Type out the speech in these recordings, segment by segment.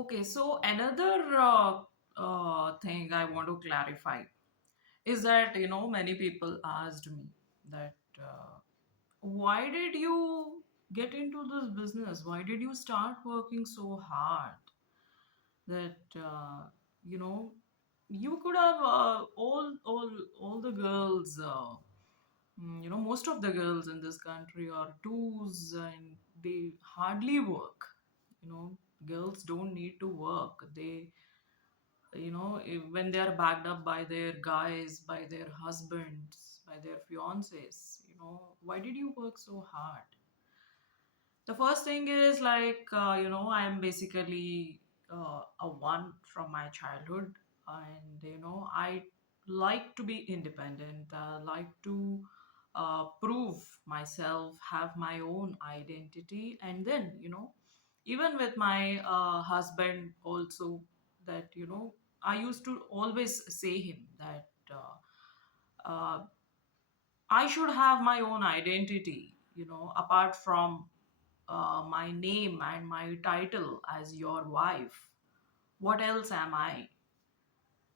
Okay, so another thing I want to clarify is that, many people asked me that why did you get into this business? Why did you start working so hard? That, you know, you could have all the girls, most of the girls in this country are twos and they hardly work. Girls don't need to work. When they are backed up by their guys, by their husbands, by their fiancés, why did you work so hard? The first thing is like, I am basically a one from my childhood, and I like to be independent. I like to prove myself, have my own identity, and then even with my husband also, that I used to always say him that uh, I should have my own identity, apart from my name and my title as your wife. What else am I?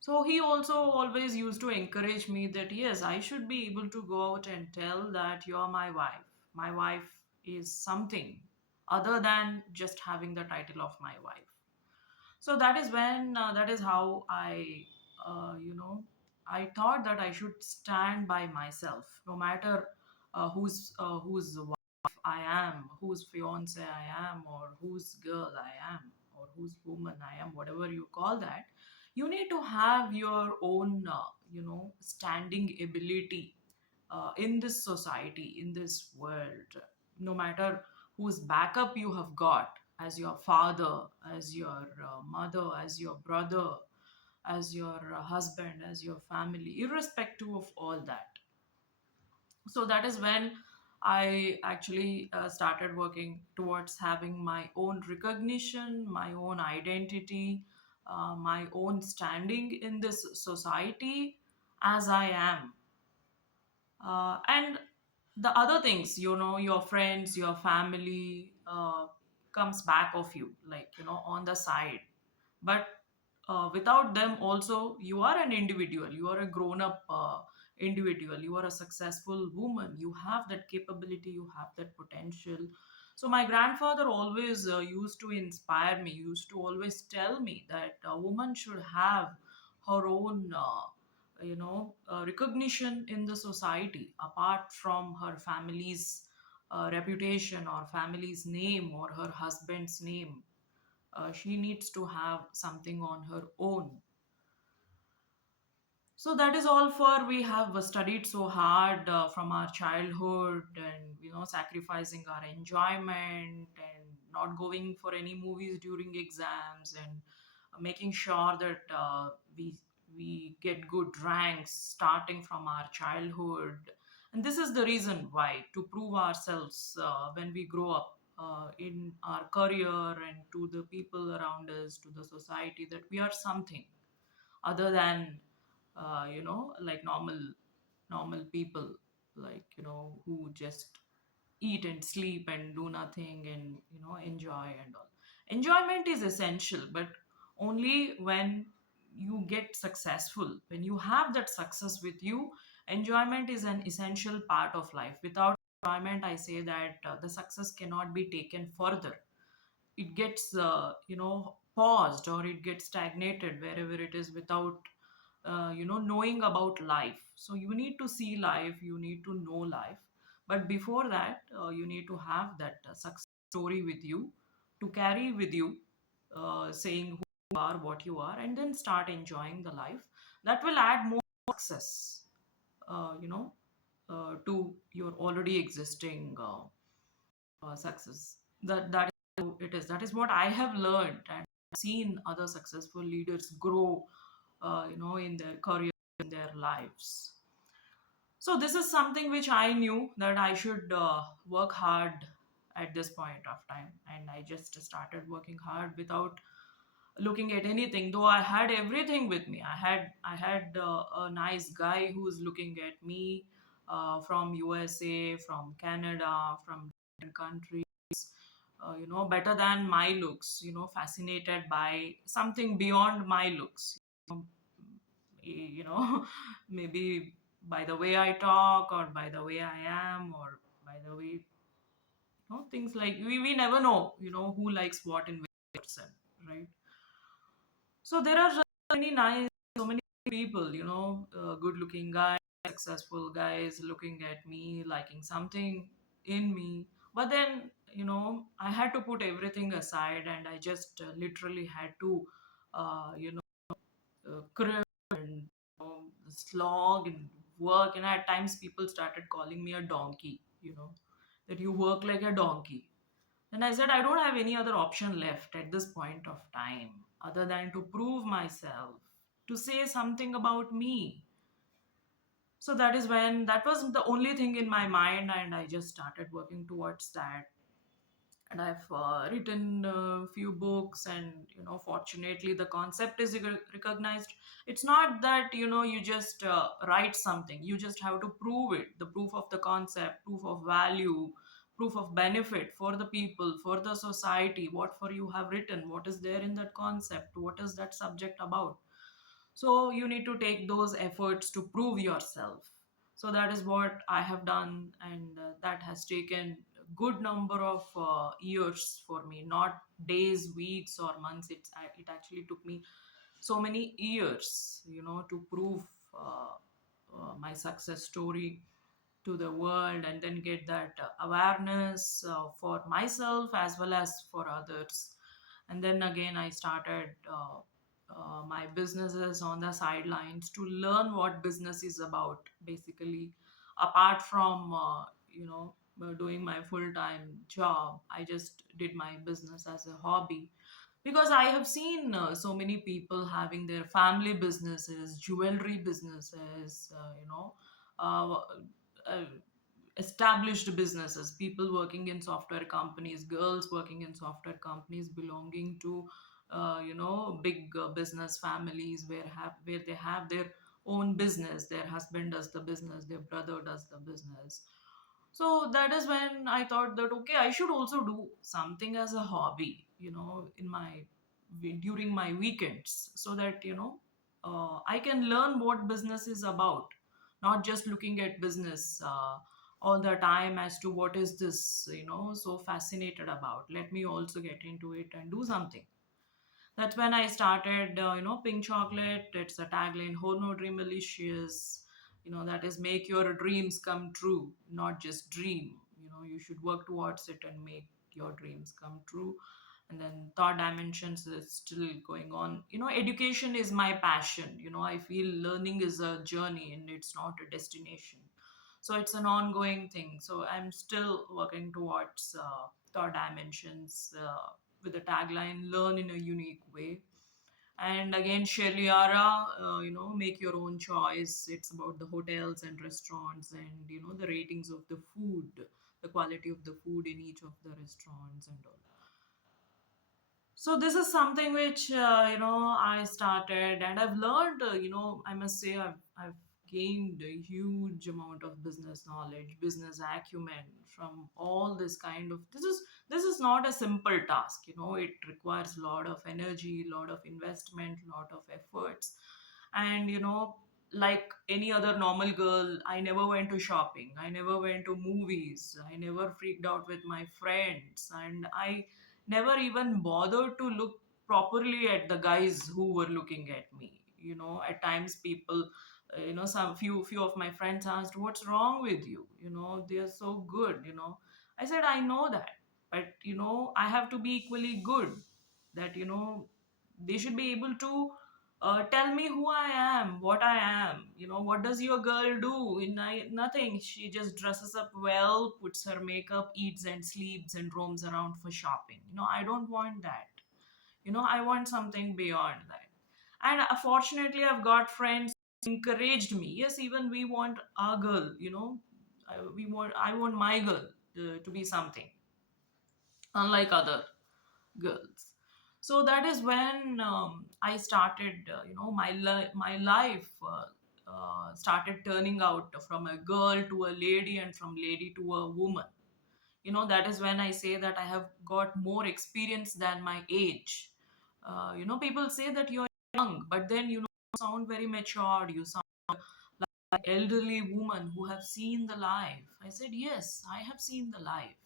So he also always used to encourage me that yes, I should be able to go out and tell that you're my wife. My wife is something other than just having the title of my wife. So that is how I thought that I should stand by myself, no matter whose wife I am, whose fiance I am, or whose girl I am, or whose woman I am, whatever you call that. You need to have your own standing ability in this society, in this world, no matter whose backup you have got, as your father, as your mother, as your brother, as your husband, as your family, irrespective of all that. So that is when I actually started working towards having my own recognition, my own identity, my own standing in this society as I am. And the other things, your friends, your family comes back of you, like on the side. But without them also, you are an individual, you are a grown up individual, you are a successful woman, you have that capability, you have that potential. So my grandfather always used to inspire me, used to always tell me that a woman should have her own recognition in the society, apart from her family's reputation or family's name or her husband's name. She needs to have something on her own. So that is all for we have studied so hard from our childhood, and sacrificing our enjoyment and not going for any movies during exams, and making sure that we get good ranks starting from our childhood. And this is the reason why, to prove ourselves when we grow up in our career, and to the people around us, to the society, that we are something other than like normal people, like who just eat and sleep and do nothing and enjoy and all. Enjoyment is essential, but only when you get successful, when you have that success with you. Enjoyment is an essential part of life. Without enjoyment, I say that the success cannot be taken further. It gets paused, or it gets stagnated wherever it is, without knowing about life. So you need to see life, you need to know life, but before that you need to have that success story with you, to carry with you, saying who you are, what you are, and then start enjoying the life. That will add more success, to your already existing success. That is how it is. That is what I have learned and seen other successful leaders grow, in their career, in their lives. So this is something which I knew that I should work hard at this point of time, and I just started working hard without looking at anything. Though I had everything with me, I had a nice guy who's looking at me, from USA, from Canada, from different countries, better than my looks, fascinated by something beyond my looks. You know, maybe by the way I talk, or by the way I am, or by the way, things like we never know, who likes what in which person, right? So there are so many nice, so many people, good looking guys, successful guys looking at me, liking something in me. But then, I had to put everything aside, and I just literally had to, crib and slog and work. And at times, people started calling me a donkey, that you work like a donkey. And I said, I don't have any other option left at this point of time other than to prove myself, to say something about me. So that is when that was the only thing in my mind, and I just started working towards that. And I've written a few books, and fortunately, the concept is recognized. It's not that you just write something; you just have to prove it. The proof of the concept, proof of value, proof of benefit for the people, for the society. What for you have written? What is there in that concept? What is that subject about? So you need to take those efforts to prove yourself. So that is what I have done, and that has taken a good number of years for me, not days, weeks, or months. It actually took me so many years, to prove my success story to the world, and then get that awareness for myself as well as for others. And then again, I started my businesses on the sidelines to learn what business is about, basically. Apart from doing my full time job, I just did my business as a hobby, because I have seen so many people having their family businesses, jewelry businesses, uh, uh, established businesses, people working in software companies, girls working in software companies, belonging to big business families, where they have their own business, their husband does the business, their brother does the business. So that is when I thought that, okay, I should also do something as a hobby, in my during my weekends, so that I can learn what business is about, not just looking at business all the time as to what is this, so fascinated about. Let me also get into it and do something. That's when I started, Pink Chocolate. It's a tagline, Hold No Dream Malicious. That is, make your dreams come true, not just dream. You should work towards it and make your dreams come true. And then Thought Dimensions is still going on. Education is my passion. I feel learning is a journey and it's not a destination. So it's an ongoing thing. So I'm still working towards Thought Dimensions. With the tagline, learn in a unique way. And again, Sheliara, make your own choice. It's about the hotels and restaurants, and the ratings of the food, the quality of the food in each of the restaurants and all. So this is something which I started, and I've learned. I must say, I've gained a huge amount of business knowledge, business acumen from all this kind of. This is not a simple task. It requires a lot of energy, a lot of investment, a lot of efforts, and like any other normal girl, I never went to shopping, I never went to movies, I never freaked out with my friends, and I never even bothered to look properly at the guys who were looking at me. At times people, some few of my friends asked, what's wrong with you? They're so good. I said, I know that, but I have to be equally good. That they should be able to tell me who I am, what I am. What does your girl do? Nothing. She just dresses up well, puts her makeup, eats and sleeps, and roams around for shopping. I don't want that. I want something beyond that. And fortunately, I've got friends who encouraged me. Yes, even we want our girl. I want my girl to be something unlike other girls. So that is when I started, my life started turning out from a girl to a lady, and from lady to a woman. That is when I say that I have got more experience than my age. People say that you're young, but then you sound very matured. You sound like an elderly woman who have seen the life. I said, yes, I have seen the life.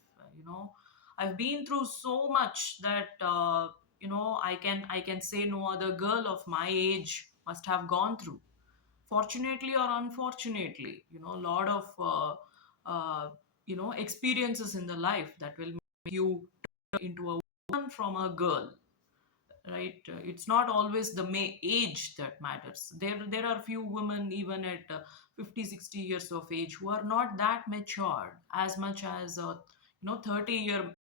I've been through so much that I can say no other girl of my age must have gone through. Fortunately or unfortunately, a lot of experiences in the life that will make you turn into a woman from a girl, right? It's not always the age that matters. There are few women even at 50, 60 years of age who are not that matured as much as 30-year